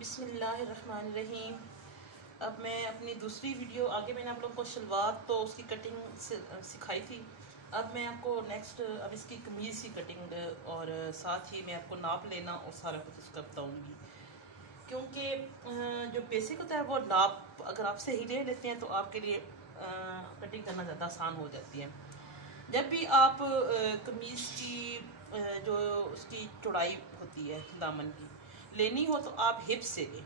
बिस्मिल्लाहिर्रहमानिर्रहीम। अब मैं अपनी दूसरी वीडियो आगे मैंने आप लोगों को शलवार तो उसकी कटिंग सिखाई थी। अब मैं आपको नेक्स्ट अब इसकी कमीज़ की कटिंग और साथ ही मैं आपको नाप लेना और सारा कुछ इसका बताऊँगी, क्योंकि जो बेसिक होता है वो नाप अगर आप सही ले लेते हैं तो आपके लिए कटिंग करना ज़्यादा आसान हो जाती है। जब भी आप कमीज़ की जो उसकी चौड़ाई होती है दामन की लेनी हो तो आप हिप से लें,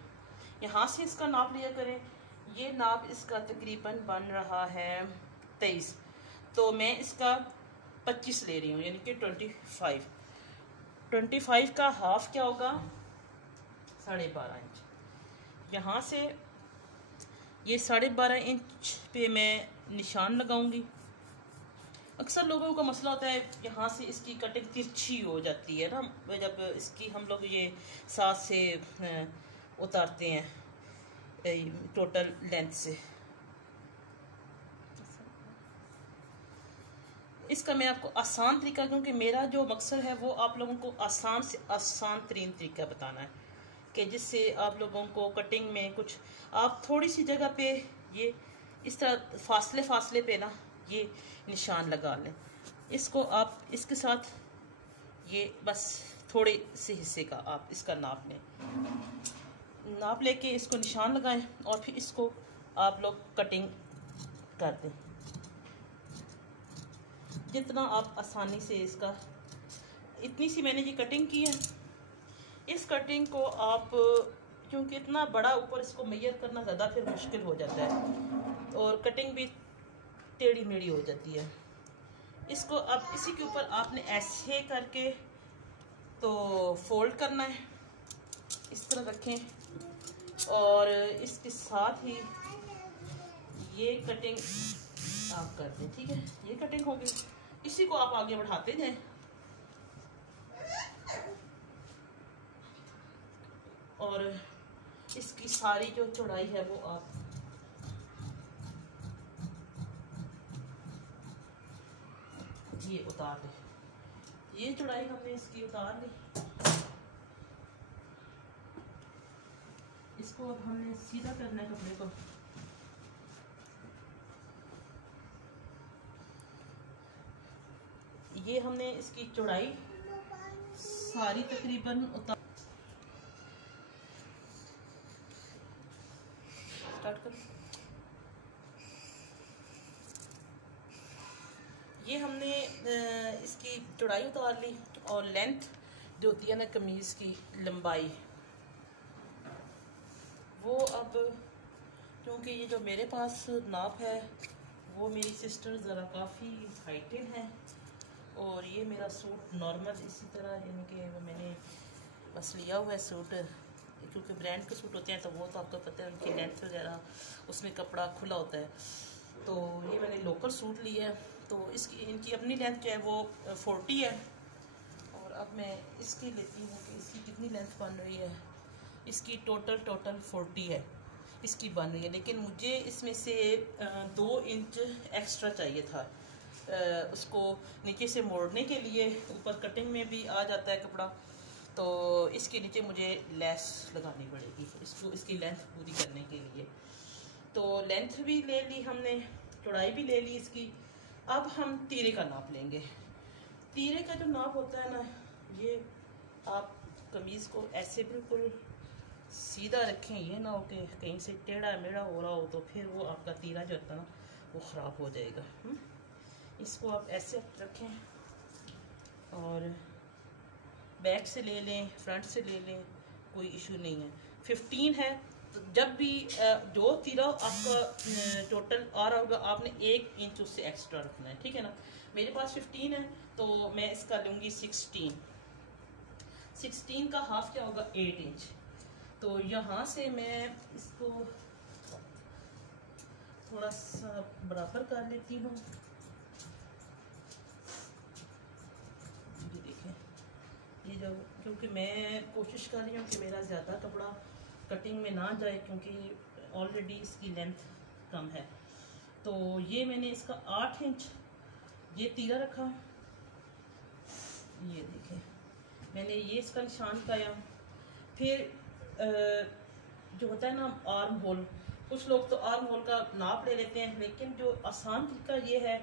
यहाँ से इसका नाप लिया करें। ये नाप इसका तकरीबन बन रहा है 23, तो मैं इसका 25 ले रही हूँ, यानी कि 25 का हाफ क्या होगा 12.5 इंच। यहाँ से ये 12.5 इंच पे मैं निशान लगाऊंगी। अक्सर लोगों का मसला होता है यहाँ से इसकी कटिंग तिरछी हो जाती है ना, जब इसकी हम लोग ये साथ से उतारते हैं टोटल लेंथ से। इसका मैं आपको आसान तरीका, क्योंकि मेरा जो मकसद है वो आप लोगों को आसान से आसान तरीन तरीका बताना है कि जिससे आप लोगों को कटिंग में कुछ आप थोड़ी सी जगह पे ये इस तरह फासले पे ना ये निशान लगा लें। इसको आप इसके साथ ये बस थोड़े से हिस्से का आप इसका नाप लेके इसको निशान लगाएं और फिर इसको आप लोग कटिंग कर दें जितना आप आसानी से इसका। इतनी सी मैंने ये कटिंग की है। इस कटिंग को आप क्योंकि इतना बड़ा ऊपर इसको मेजर करना ज़्यादा फिर मुश्किल हो जाता है और कटिंग भी टेढ़ी मेढ़ी हो जाती है। इसको अब इसी के ऊपर आपने ऐसे करके तो फोल्ड करना है, इस तरह रखें और इसके साथ ही ये कटिंग आप कर दें। ठीक है, ये कटिंग हो गई। इसी को आप आगे बढ़ाते जाएं और इसकी सारी जो चौड़ाई है वो आप ये उतार लें। ये चौड़ाई हमने इसकी उतार ली। इसको अब हमने सीधा करना है कपड़े को। ये हमने इसकी चौड़ाई सारी तकरीबन उतार स्टार्ट कर। ये हमने इसकी चौड़ाई उतार ली और लेंथ जो होती है ना कमीज़ की लंबाई वो अब क्योंकि ये जो मेरे पास नाप है वो मेरी सिस्टर ज़रा काफ़ी हाइटेड है और ये मेरा सूट नॉर्मल इसी तरह यानी कि मैंने बस लिया हुआ है सूट, क्योंकि ब्रांड के सूट होते हैं तो वो तो आपको पता है उनकी लेंथ वगैरह उसमें कपड़ा खुला होता है। तो ये मैंने लोकल सूट लिया है तो इसकी इनकी अपनी लेंथ जो है वो 40 है और अब मैं इसकी लेती हूँ कि इसकी कितनी लेंथ बन रही है। इसकी टोटल 40 है इसकी बन रही है, लेकिन मुझे इसमें से 2 इंच एक्स्ट्रा चाहिए था उसको नीचे से मोड़ने के लिए। ऊपर कटिंग में भी आ जाता है कपड़ा, तो इसके नीचे मुझे लेस लगानी पड़ेगी इसको इसकी लेंथ पूरी करने के लिए। तो लेंथ भी ले ली हमने, चौड़ाई भी ले ली इसकी। अब हम तीरे का नाप लेंगे। तीरे का जो नाप होता है ना, ये आप कमीज़ को ऐसे बिल्कुल सीधा रखें, ये ना हो कि कहीं से टेढ़ा मेढ़ा हो रहा हो तो फिर वो आपका तीरा जो होता है ना वो ख़राब हो जाएगा। इसको आप ऐसे रखें और बैक से ले लें, फ्रंट से ले लें, कोई इशू नहीं है। 15 है तो जब भी जो तीरा आपका टोटल आ रहा होगा आपने 1 इंच उससे एक्स्ट्रा रखना है। ठीक है ना, मेरे पास 15 है तो मैं इसका लूँगी 16 का हाफ क्या होगा 8 इंच। तो यहाँ से मैं इसको थोड़ा सा बराबर कर लेती हूँ। ये देखें, ये जो क्योंकि मैं कोशिश कर रही हूँ कि मेरा ज़्यादा कपड़ा कटिंग में ना जाए क्योंकि ऑलरेडी इसकी लेंथ कम है। तो ये मैंने इसका 8 इंच ये तीरा रखा। ये देखें मैंने ये इसका निशान लगाया। फिर जो होता है ना आर्म होल, कुछ लोग तो आर्म होल का नाप ले लेते हैं, लेकिन जो आसान तरीका ये है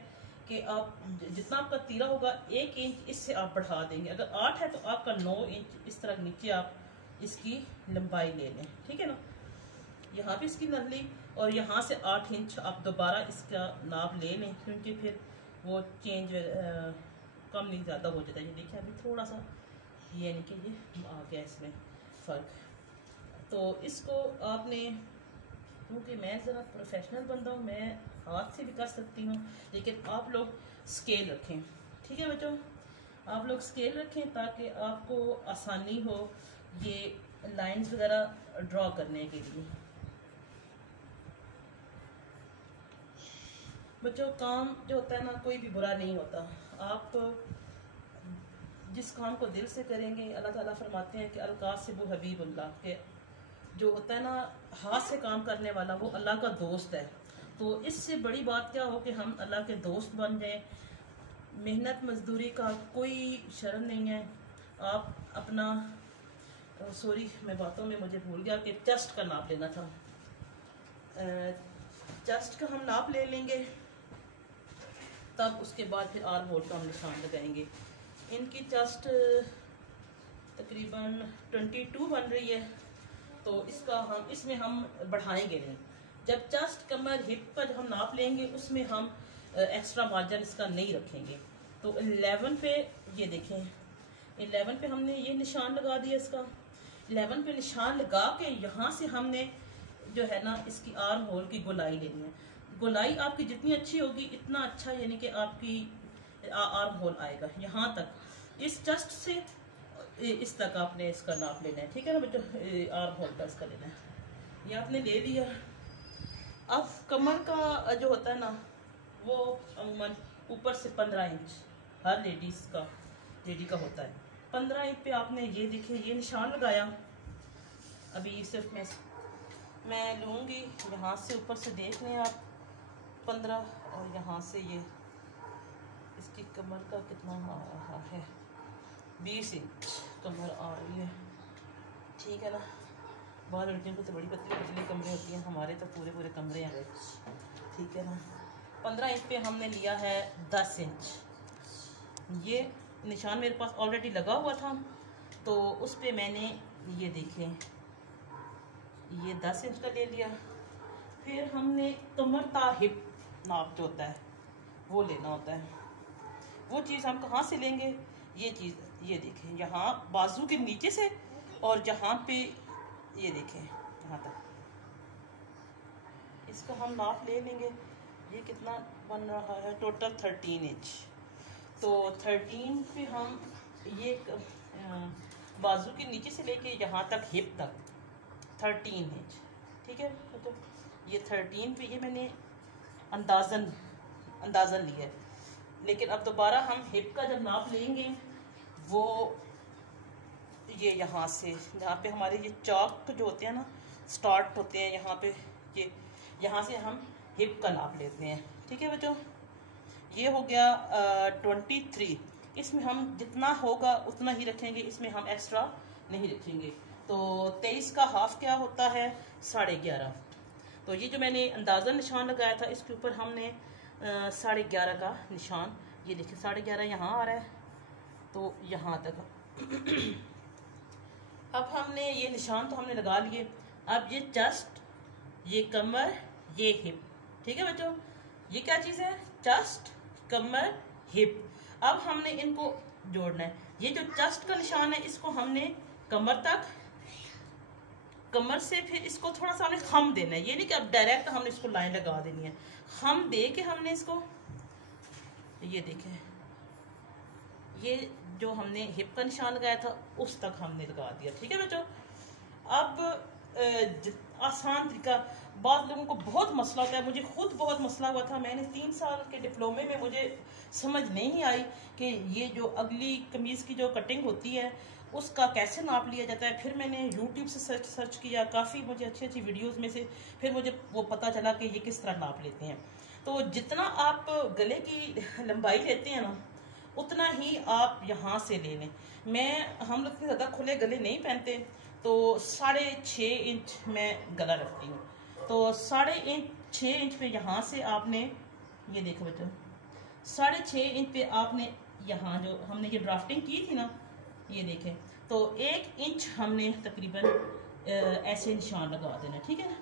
कि आप जितना आपका तीरा होगा 1 इंच इससे आप बढ़ा देंगे। अगर 8 है तो आपका 9 इंच इस तरह नीचे आप इसकी लंबाई ले लें, ठीक है ना। यहाँ पे इसकी नली और यहाँ से 8 इंच आप दोबारा इसका नाप ले लें, क्योंकि फिर वो चेंज कम नहीं ज़्यादा हो जाता है। ये देखिए अभी थोड़ा सा यानी कि ये आ गया इसमें फ़र्क। तो इसको आपने, क्योंकि मैं ज़रा प्रोफेशनल बंदा हूँ, मैं हाथ से भी कर सकती हूँ, लेकिन आप लोग स्केल रखें, ठीक है बच्चों, आप लोग स्केल रखें ताकि आपको आसानी हो ये लाइंस वगैरह ड्रॉ करने के लिए। बच्चों काम जो होता है ना कोई भी बुरा नहीं होता, आप जिस काम को दिल से करेंगे, अल्लाह ताला फरमाते हैं कि अलकासिबु हबीबुल्लाह, के जो होता है ना हाथ से काम करने वाला वो अल्लाह का दोस्त है। तो इससे बड़ी बात क्या हो कि हम अल्लाह के दोस्त बन जाएं। मेहनत मजदूरी का कोई शर्म नहीं है। आप अपना सॉरी मैं बातों में मुझे भूल गया कि चेस्ट का नाप लेना था। चेस्ट का हम नाप ले लेंगे, तब उसके बाद फिर आर्म होल का हम निशान लगाएंगे। इनकी चेस्ट तकरीबन 22 बन रही है, तो इसमें हम बढ़ाएंगे नहीं। जब चेस्ट कमर हिप का जो हम नाप लेंगे उसमें हम एक्स्ट्रा मार्जिन इसका नहीं रखेंगे। तो 11 पे ये देखें, 11 पे हमने ये निशान लगा दिया इसका। 11 पे निशान लगा के यहाँ से हमने जो है ना इसकी आर्म होल की गोलाई लेनी है। गोलाई आपकी जितनी अच्छी होगी इतना अच्छा यानी कि आपकी आर्म होल आएगा। यहाँ तक इस चेस्ट से इस तक आपने इसका नाप लेना है, ठीक है ना बच्चों। आर्म होल का इसका लेना है, ये आपने ले लिया। अब कमर का जो होता है ना वो अमूमन ऊपर से 15 इंच हर लेडी का होता है। 15 इंच पे आपने ये देखिए ये निशान लगाया। अभी सिर्फ मैं लूँगी यहाँ से, ऊपर से देख लें आप 15, और यहाँ से ये इसकी कमर का कितना आ रहा है, 20 इंच कमर आ रही है, ठीक है ना। बाहर लड़कियों को तो बड़ी पतली पतली कमरे होती हैं, हमारे तो पूरे पूरे कमरे हैं, ठीक है ना। 15 इंच पे हमने लिया है 10 इंच। ये निशान मेरे पास ऑलरेडी लगा हुआ था, तो उस पे मैंने ये देखें ये 10 इंच का ले लिया। फिर हमने कमर ता हिप नाप जो होता है वो लेना होता है। वो चीज़ हम कहाँ से लेंगे, ये चीज़ ये देखें यहाँ बाजू के नीचे से, और जहाँ पे ये देखें यहाँ तक इसका हम नाप ले लेंगे। ये कितना बन रहा है, टोटल 13 इंच। तो 13 पे हम ये बाजू के नीचे से लेके यहाँ तक हिप तक 13 इंच, ठीक है। तो ये 13 पे ये मैंने अंदाज़न लिया है, लेकिन अब दोबारा हम हिप का जब नाप लेंगे वो ये यहाँ से जहाँ पे हमारे ये चौक जो होते हैं ना स्टार्ट होते हैं, यहाँ पे ये यहाँ से हम हिप का नाप लेते हैं, ठीक है बच्चों। ये हो गया 23। इसमें हम जितना होगा उतना ही रखेंगे, इसमें हम एक्स्ट्रा नहीं रखेंगे। तो 23 का हाफ क्या होता है, 11.5। तो ये जो मैंने अंदाज़ा निशान लगाया था इसके ऊपर हमने 11.5 का निशान, ये देखिए 11.5 यहाँ आ रहा है, तो यहाँ तक अब हमने ये निशान तो हमने लगा लिए। अब ये चेस्ट, ये कमर, ये हिप, ठीक है बच्चों। ये क्या चीज़ है, चेस्ट, कमर, हिप। अब हमने इनको जोड़ना है। ये जो चेस्ट का निशान है इसको हमने कमर तक, कमर से फिर इसको थोड़ा सा हमने खम देना है। ये नहीं कि अब डायरेक्ट हमने इसको लाइन लगा देनी है, खम दे के हमने इसको ये देखें ये जो हमने हिप का निशान लगाया था उस तक हमने लगा दिया, ठीक है बच्चों। अब आसान तरीका, बहुत लोगों को बहुत मसला होता है, मुझे खुद बहुत मसला हुआ था। मैंने 3 साल के डिप्लोमे में मुझे समझ नहीं आई कि ये जो अगली कमीज़ की जो कटिंग होती है उसका कैसे नाप लिया जाता है। फिर मैंने यूट्यूब से सर्च किया, काफ़ी मुझे अच्छी अच्छी वीडियोस में से फिर मुझे वो पता चला कि ये किस तरह नाप लेते हैं। तो जितना आप गले की लंबाई लेते हैं ना उतना ही आप यहाँ से ले लें। हम लोग ज़्यादा खुले गले नहीं पहनते, तो 6.5 इंच मैं गला रखती हूँ। तो 6.5 इंच पे यहाँ से आपने ये देखो बच्चों, 6.5 इंच पे आपने यहाँ जो हमने ये ड्राफ्टिंग की थी ना, ये देखें, तो 1 इंच हमने तकरीबन ऐसे निशान लगा देना, ठीक है ना,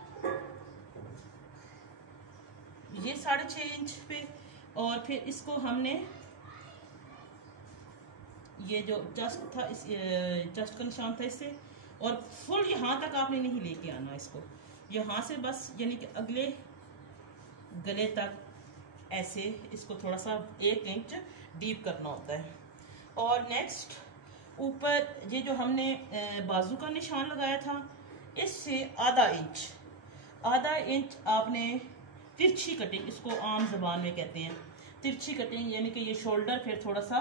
ये 6.5 इंच पे। और फिर इसको हमने ये जो जस्ट था, इस जस्ट का निशान था इससे, और फुल यहाँ तक आपने नहीं लेके आना इसको, यहाँ से बस यानी कि अगले गले तक ऐसे इसको थोड़ा सा 1 इंच डीप करना होता है। और नेक्स्ट ऊपर ये जो हमने बाजू का निशान लगाया था, इससे आधा इंच आपने तिरछी कटिंग, इसको आम जबान में कहते हैं तिरछी कटिंग, यानी कि ये शोल्डर फिर थोड़ा सा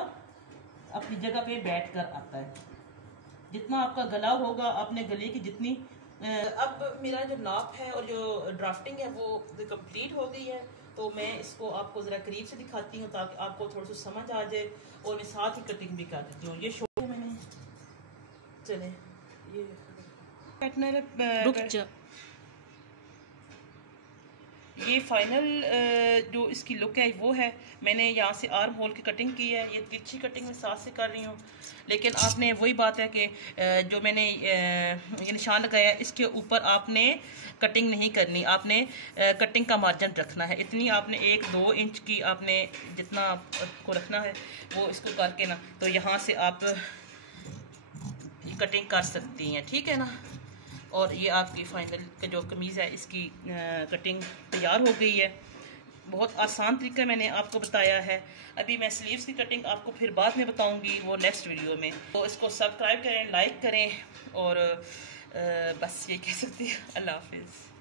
अपनी जगह पे बैठ कर आता है। जितना आपका गला होगा, अपने गले की जितनी अब मेरा जो नाप है और जो ड्राफ्टिंग है वो कंप्लीट हो गई है। तो मैं इसको आपको ज़रा करीब से दिखाती हूँ ताकि आपको थोड़ा सा समझ आ जाए, और मैं साथ ही कटिंग भी कर देती हूँ। ये शो मैंने चले ये पार्टनर ये फाइनल जो इसकी लुक है वो है। मैंने यहाँ से आर्म होल की कटिंग की है, ये तिरछी कटिंग में साथ से कर रही हूँ, लेकिन आपने वही बात है कि जो मैंने ये निशान लगाया है इसके ऊपर आपने कटिंग नहीं करनी, आपने कटिंग का मार्जिन रखना है। इतनी आपने 1-2 इंच की आपने जितना आपको रखना है वो इसको करके ना, तो यहाँ से आप कटिंग कर सकती हैं, ठीक है ना। और ये आपकी फाइनल जो कमीज़ है इसकी कटिंग तैयार हो गई है। बहुत आसान तरीका मैंने आपको बताया है। अभी मैं स्लीव्स की कटिंग आपको फिर बाद में बताऊंगी, वो नेक्स्ट वीडियो में। तो इसको सब्सक्राइब करें, लाइक करें, और बस ये कह सकती है। अल्लाह हाफिज़।